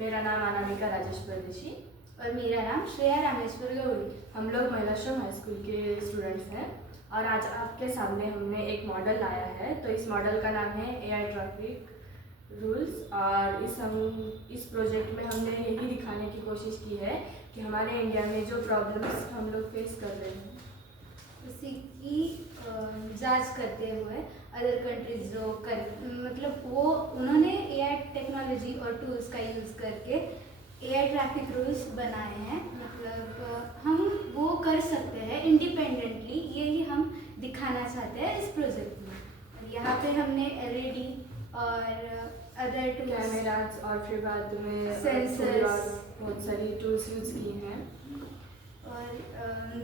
मेरा नाम अनामिका राजेश परदेशी और मेरा नाम श्रेया रामेश्वर गौरी। हम लोग महिलाश्रम हाई स्कूल के स्टूडेंट्स हैं और आज आपके सामने हमने एक मॉडल लाया है। तो इस मॉडल का नाम है AI ट्रैफिक रूल्स और इस प्रोजेक्ट में हमने यही दिखाने की कोशिश की है कि हमारे इंडिया में जो प्रॉब्लम्स हम लोग फेस कर रहे हैं उसी की जांच करते हुए अदर कंट्रीज जो मतलब वो उन्होंने AI टेक्नोलॉजी और टूल्स का यूज़ करके AI ट्रैफिक रूल्स बनाए हैं। मतलब हम वो कर सकते हैं इंडिपेंडेंटली, यही हम दिखाना चाहते हैं इस प्रोजेक्ट में। और यहाँ पे हमने LED और अदर कैमराज और फिर बाद में सेंसर्स बहुत सारी टूल्स यूज़ किए हैं। और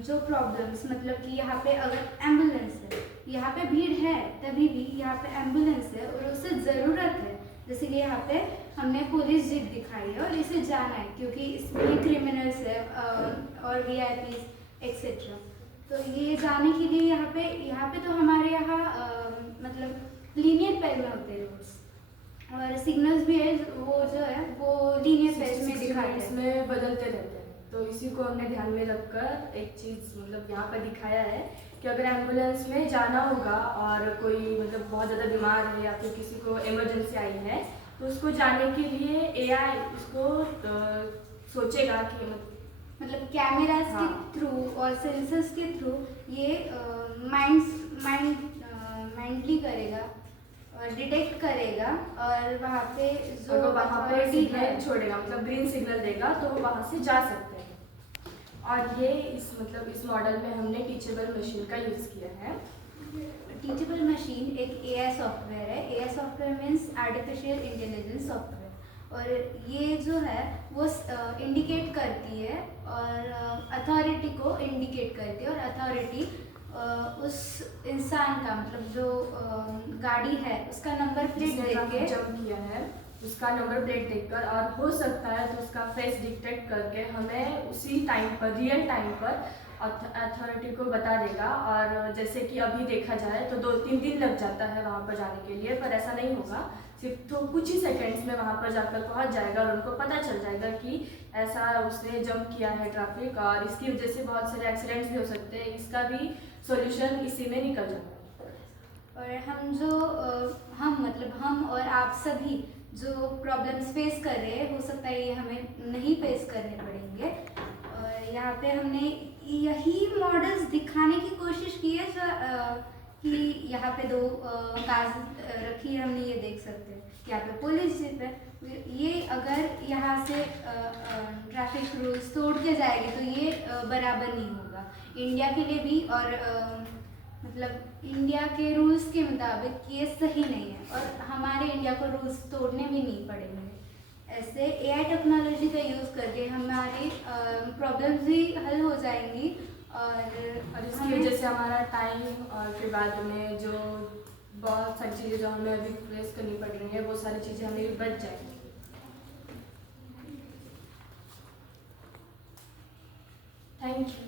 जो प्रॉब्लम्स मतलब कि यहाँ पे अगर एम्बुलेंस है, यहाँ पे भीड़ है तभी भी यहाँ पे एम्बुलेंस है और उसे ज़रूरत है, जैसे कि यहाँ पे हमने पुलिस जीप दिखाई है और इसे जाना है क्योंकि इसमें क्रिमिनल्स है और VIPs एक्सेट्रा। तो ये जाने के लिए यहाँ पे तो हमारे यहाँ मतलब लीनियर पेज में होते हैं रोड्स और सिग्नल्स भी है, वो जो है वो लीनियर पेज में दिखाते हैं, इसमें बदलते रहते हैं। तो इसी को हमने ध्यान में रखकर एक चीज़ मतलब यहाँ पर दिखाया है कि अगर एम्बुलेंस में जाना होगा और कोई मतलब बहुत ज़्यादा बीमार है या फिर किसी को इमरजेंसी आई है तो उसको जाने के लिए AI उसको सोचेगा कि मतलब कैमरास के थ्रू और सेंसर्स के थ्रू ये माइंडली करेगा और डिटेक्ट करेगा और वहाँ पे जो वहाँ पर सिग्नल छोड़ेगा मतलब ग्रीन सिग्नल देगा तो वो वहाँ से जा सकते हैं। और ये इस मॉडल में हमने टीचेबल मशीन का यूज़ किया है। टीचेबल मशीन एक AI सॉफ्टवेयर है। AI software means artificial intelligence software, और ये जो है वो इंडिकेट करती है और अथॉरिटी को इंडिकेट करती है और अथॉरिटी उस इंसान का मतलब जो गाड़ी है उसका नंबर प्लेट देख के जंप किया है उसका नंबर प्लेट देखकर और हो सकता है तो उसका फेस डिटेक्ट करके हमें उसी टाइम पर रियल टाइम पर अथॉरिटी को बता देगा। और जैसे कि अभी देखा जाए तो 2-3 दिन लग जाता है वहाँ पर जाने के लिए, पर ऐसा नहीं होगा, सिर्फ तो कुछ ही सेकंड्स में वहाँ पर जाकर पहुँच जाएगा और उनको पता चल जाएगा कि ऐसा उसने जंप किया है ट्रैफिक और इसकी वजह से बहुत सारे एक्सीडेंट्स भी हो सकते हैं। इसका भी सॉल्यूशन इसी में निकल जाता है। और हम और आप सभी जो प्रॉब्लम्स फेस कर रहे हैं, हो सकता है ये हमें नहीं फेस करने पड़ेंगे। और यहाँ पे हमने यही मॉडल्स दिखाने की कोशिश की है कि यहाँ पे 2 कार्स रखी है, हमने ये देख सकते हैं, यहाँ पे पुलिस जीप है। ये अगर यहाँ से ट्रैफिक रूल्स तोड़ के जाएगी तो ये बराबर नहीं होगा इंडिया के लिए भी, और मतलब इंडिया के रूल्स के मुताबिक ये सही नहीं है और हमारे इंडिया को रूल्स तोड़ने भी नहीं पड़ेंगे। ऐसे AI टेक्नोलॉजी का यूज़ करके हमारी प्रॉब्लम्स भी हल हो जाएंगी और इसकी वजह से हमारा टाइम और फिर बाद में जो बहुत सारी चीज़ें जो हमें अभी फेस करनी पड़ रही हैं वो सारी चीज़ें हमें भी बच जाएंगी। Thank you.